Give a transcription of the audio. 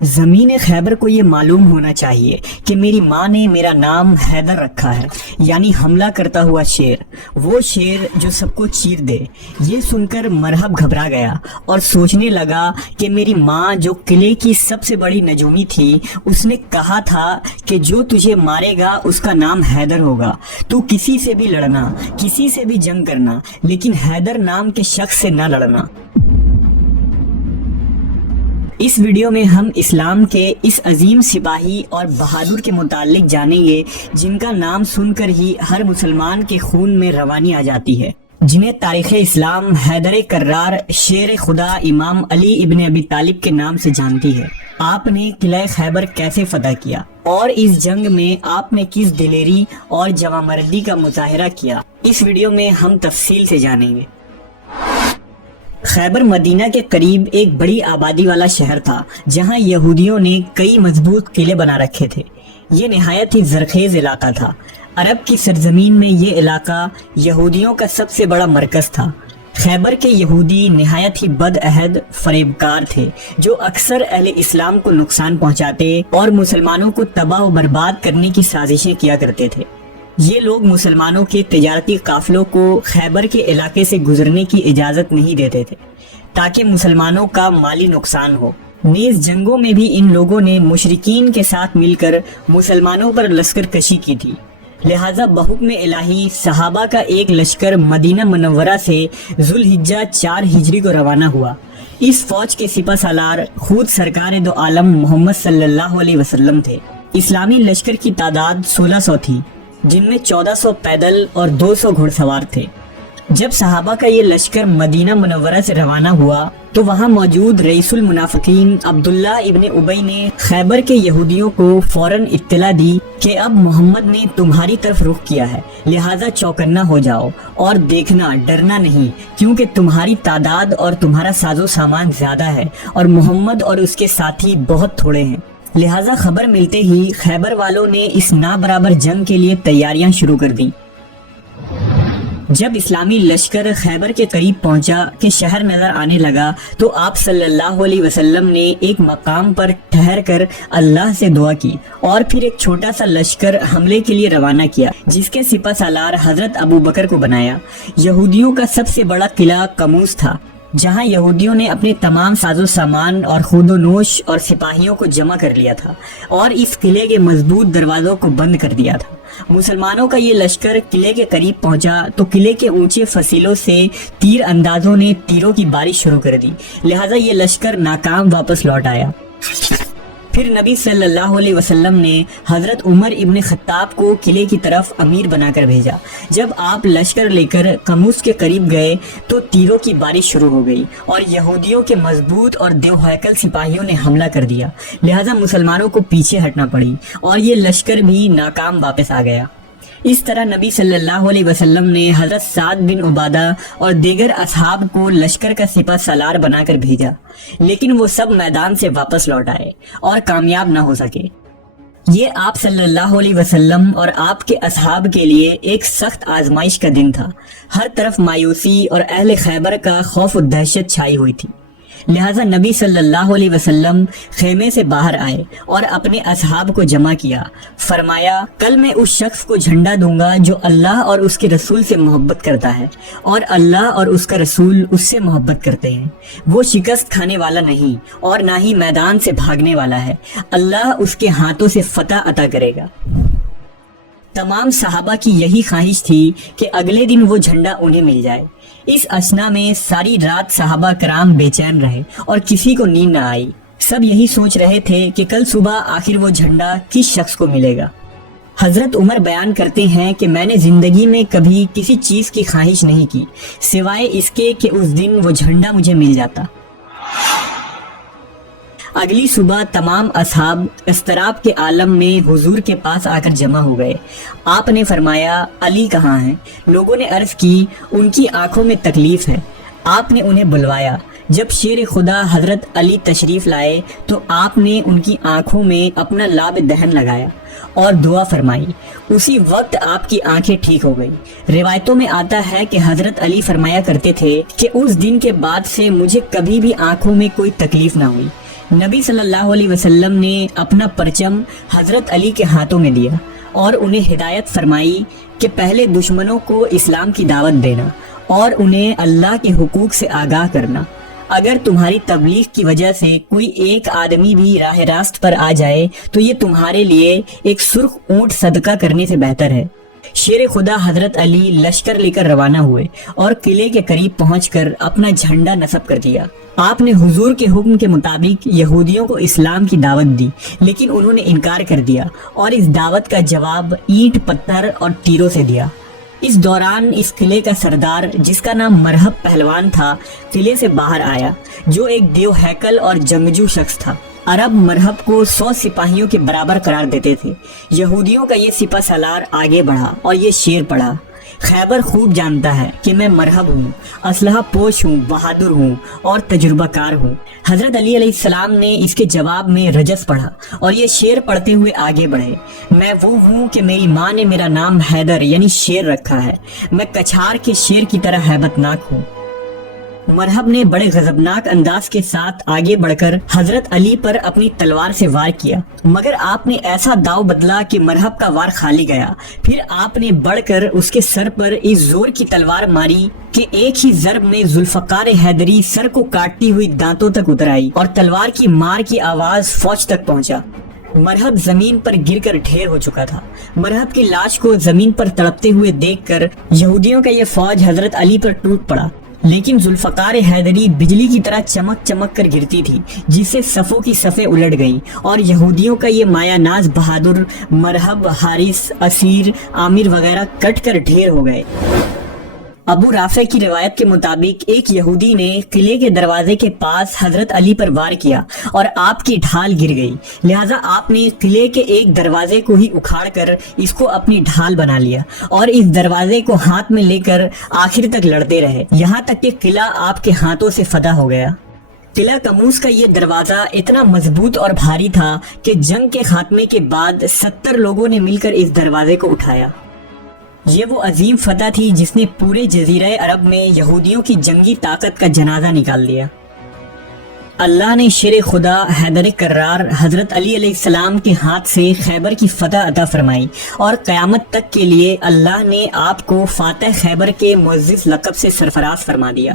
زمین خیبر کو یہ معلوم ہونا چاہیے کہ میری ماں نے میرا نام حیدر رکھا ہے، یعنی حملہ کرتا ہوا شیر، وہ شیر جو سب کو چیر دے۔ یہ سن کر مرحب گھبرا گیا اور سوچنے لگا کہ میری ماں جو قلعے کی سب سے بڑی نجومی تھی، اس نے کہا تھا کہ جو تجھے مارے گا اس کا نام حیدر ہوگا۔ تو کسی سے بھی لڑنا، کسی سے بھی جنگ کرنا، لیکن حیدر نام کے شخص سے نہ لڑنا۔ اس ویڈیو میں ہم اسلام کے اس عظیم سپاہی اور بہادر کے متعلق جانیں گے جن کا نام سن کر ہی ہر مسلمان کے خون میں روانی آ جاتی ہے، جنہیں تاریخ اسلام حیدر کرار، شیر خدا، امام علی ابن ابی طالب کے نام سے جانتی ہے۔ آپ نے قلعہ خیبر کیسے فتح کیا اور اس جنگ میں آپ نے کس دلیری اور جوانمردی کا مظاہرہ کیا، اس ویڈیو میں ہم تفصیل سے جانیں گے۔ خیبر مدینہ کے قریب ایک بڑی آبادی والا شہر تھا جہاں یہودیوں نے کئی مضبوط قلعے بنا رکھے تھے۔ یہ نہایت ہی زرخیز علاقہ تھا۔ عرب کی سرزمین میں یہ علاقہ یہودیوں کا سب سے بڑا مرکز تھا۔ خیبر کے یہودی نہایت ہی بد عہد فریبکار تھے جو اکثر اہل اسلام کو نقصان پہنچاتے اور مسلمانوں کو تباہ و برباد کرنے کی سازشیں کیا کرتے تھے۔ یہ لوگ مسلمانوں کے تجارتی قافلوں کو خیبر کے علاقے سے گزرنے کی اجازت نہیں دیتے تھے تاکہ مسلمانوں کا مالی نقصان ہو۔ نیز جنگوں میں بھی ان لوگوں نے مشرکین کے ساتھ مل کر مسلمانوں پر لشکر کشی کی تھی۔ لہٰذا بحکم الہی صحابہ کا ایک لشکر مدینہ منورہ سے ذوالحجہ 4 ہجری کو روانہ ہوا۔ اس فوج کے سپہ سالار خود سرکار دو عالم محمد صلی اللہ علیہ وسلم تھے۔ اسلامی لشکر کی تعداد 1600 تھی، جن میں 1400 پیدل اور 200 گھڑ سوار تھے۔ جب صحابہ کا یہ لشکر مدینہ منورہ سے روانہ ہوا تو وہاں موجود رئیس المنافقین عبداللہ ابن ابی نے خیبر کے یہودیوں کو فوراً اطلاع دی کہ اب محمد نے تمہاری طرف رخ کیا ہے، لہٰذا چوکنا ہو جاؤ اور دیکھنا، ڈرنا نہیں، کیونکہ تمہاری تعداد اور تمہارا ساز و سامان زیادہ ہے اور محمد اور اس کے ساتھی بہت تھوڑے ہیں۔ لہٰذا خبر ملتے ہی خیبر والوں نے اس نابرابر جنگ کے لیے تیاریاں شروع کر دیں۔ جب اسلامی لشکر خیبر کے قریب پہنچا کہ شہر نظر آنے لگا تو آپ صلی اللہ علیہ وسلم نے ایک مقام پر ٹھہر کر اللہ سے دعا کی اور پھر ایک چھوٹا سا لشکر حملے کے لیے روانہ کیا جس کے سپہ سالار حضرت ابو بکر کو بنایا۔ یہودیوں کا سب سے بڑا قلعہ قموس تھا جہاں یہودیوں نے اپنے تمام ساز و سامان اور خود و نوش اور سپاہیوں کو جمع کر لیا تھا اور اس قلعے کے مضبوط دروازوں کو بند کر دیا تھا۔ مسلمانوں کا یہ لشکر قلعے کے قریب پہنچا تو قلعے کے اونچے فصیلوں سے تیر اندازوں نے تیروں کی بارش شروع کر دی، لہٰذا یہ لشکر ناکام واپس لوٹ آیا۔ پھر نبی صلی اللہ علیہ وسلم نے حضرت عمر ابن خطاب کو قلعے کی طرف امیر بنا کر بھیجا۔ جب آپ لشکر لے کر قموس کے قریب گئے تو تیروں کی بارش شروع ہو گئی اور یہودیوں کے مضبوط اور دیو ہیکل سپاہیوں نے حملہ کر دیا، لہٰذا مسلمانوں کو پیچھے ہٹنا پڑی اور یہ لشکر بھی ناکام واپس آ گیا۔ اس طرح نبی صلی اللہ علیہ وسلم نے حضرت سعد بن عبادہ اور دیگر اصحاب کو لشکر کا سپہ سالار بنا کر بھیجا، لیکن وہ سب میدان سے واپس لوٹ آئے اور کامیاب نہ ہو سکے۔ یہ آپ صلی اللہ علیہ وسلم اور آپ کے اصحاب کے لیے ایک سخت آزمائش کا دن تھا۔ ہر طرف مایوسی اور اہل خیبر کا خوف و دہشت چھائی ہوئی تھی، لہٰذا نبی صلی اللہ علیہ وسلم خیمے سے باہر آئے اور اپنے اصحاب کو جمع کیا۔ فرمایا، کل میں اس شخص کو جھنڈا دوں گا جو اللہ اور اس کے رسول سے محبت کرتا ہے اور اللہ اور اس کا رسول اس سے محبت کرتے ہیں۔ وہ شکست کھانے والا نہیں اور نہ ہی میدان سے بھاگنے والا ہے، اللہ اس کے ہاتھوں سے فتح عطا کرے گا۔ تمام صحابہ کی یہی خواہش تھی کہ اگلے دن وہ جھنڈا انہیں مل جائے۔ اس اثنا میں ساری رات صحابہ کرام بے چین رہے اور کسی کو نیند نہ آئی۔ سب یہی سوچ رہے تھے کہ کل صبح آخر وہ جھنڈا کس شخص کو ملے گا۔ حضرت عمر بیان کرتے ہیں کہ میں نے زندگی میں کبھی کسی چیز کی خواہش نہیں کی سوائے اس کے کہ اس دن وہ جھنڈا مجھے مل جاتا۔ اگلی صبح تمام اصحاب اضطراب کے عالم میں حضور کے پاس آ کر جمع ہو گئے۔ آپ نے فرمایا، علی کہاں ہیں؟ لوگوں نے عرض کی، ان کی آنکھوں میں تکلیف ہے۔ آپ نے انہیں بلوایا۔ جب شیر خدا حضرت علی تشریف لائے تو آپ نے ان کی آنکھوں میں اپنا لاب دہن لگایا اور دعا فرمائی۔ اسی وقت آپ کی آنکھیں ٹھیک ہو گئی۔ روایتوں میں آتا ہے کہ حضرت علی فرمایا کرتے تھے کہ اس دن کے بعد سے مجھے کبھی بھی آنکھوں میں کوئی تکلیف نہ ہوئی۔ نبی صلی اللہ علیہ وسلم نے اپنا پرچم حضرت علی کے ہاتھوں میں دیا اور انہیں ہدایت فرمائی کہ پہلے دشمنوں کو اسلام کی دعوت دینا اور انہیں اللہ کے حقوق سے آگاہ کرنا۔ اگر تمہاری تبلیغ کی وجہ سے کوئی ایک آدمی بھی راہ راست پر آ جائے تو یہ تمہارے لیے ایک سرخ اونٹ صدقہ کرنے سے بہتر ہے۔ شیر خدا حضرت علی لشکر لے کر روانہ ہوئے اور قلعے کے قریب پہنچ کر اپنا جھنڈا نصب کر دیا۔ آپ نے حضور کے حکم کے مطابق یہودیوں کو اسلام کی دعوت دی، لیکن انہوں نے انکار کر دیا اور اس دعوت کا جواب اینٹ، پتھر اور تیروں سے دیا۔ اس دوران اس قلعے کا سردار، جس کا نام مرہب پہلوان تھا، قلعے سے باہر آیا، جو ایک دیو ہیکل اور جنگجو شخص تھا۔ عرب مرہب کو 100 سپاہیوں کے برابر قرار دیتے تھے۔ یہودیوں کا یہ سپہ سالار آگے بڑھا اور یہ شعر پڑھا: خیبر خوب جانتا ہے کہ میں مرہب ہوں، اسلحہ پوش ہوں، بہادر ہوں اور تجربہ کار ہوں۔ حضرت علی علیہ السلام نے اس کے جواب میں رجس پڑھا اور یہ شعر پڑھتے ہوئے آگے بڑھے: میں وہ ہوں کہ میری ماں نے میرا نام حیدر یعنی شیر رکھا ہے، میں کچھار کے شیر کی طرح ہیبت ناک ہوں۔ مرہب نے بڑے غضبناک انداز کے ساتھ آگے بڑھ کر حضرت علی پر اپنی تلوار سے وار کیا، مگر آپ نے ایسا داؤ بدلا کہ مرہب کا وار خالی گیا۔ پھر آپ نے بڑھ کر اس کے سر پر اس زور کی تلوار ماری کہ ایک ہی ضرب میں ذوالفقار حیدری سر کو کاٹتی ہوئی دانتوں تک اتر آئی اور تلوار کی مار کی آواز فوج تک پہنچا۔ مرہب زمین پر گر کر ڈھیر ہو چکا تھا۔ مرہب کی لاش کو زمین پر تڑپتے ہوئے دیکھ کر یہودیوں کا یہ فوج حضرت علی پر ٹوٹ پڑا، لیکن ذوالفقار حیدری بجلی کی طرح چمک چمک کر گرتی تھی، جس سے صفوں کی صفیں الٹ گئیں اور یہودیوں کا یہ مایا ناز بہادر مرہب، حارث، اسیر، عامر وغیرہ کٹ کر ڈھیر ہو گئے۔ ابو رافع کی روایت کے مطابق ایک یہودی نے قلعے کے دروازے کے پاس حضرت علی پر وار کیا اور آپ کی ڈھال گر گئی، لہٰذا آپ نے قلعے کے ایک دروازے کو ہی اکھاڑ کر اس کو اپنی ڈھال بنا لیا اور اس دروازے کو ہاتھ میں لے کر آخر تک لڑتے رہے، یہاں تک کہ قلعہ آپ کے ہاتھوں سے فتح ہو گیا۔ قلعہ قموس کا یہ دروازہ اتنا مضبوط اور بھاری تھا کہ جنگ کے خاتمے کے بعد 70 لوگوں نے مل کر اس دروازے کو اٹھایا۔ یہ وہ عظیم فتح تھی جس نے پورے جزیرہ عرب میں یہودیوں کی جنگی طاقت کا جنازہ نکال دیا۔ اللہ نے شیر خدا حیدر کرار حضرت علی علیہ السلام کے ہاتھ سے خیبر کی فتح عطا فرمائی اور قیامت تک کے لیے اللہ نے آپ کو فاتح خیبر کے معزز لقب سے سرفراز فرما دیا۔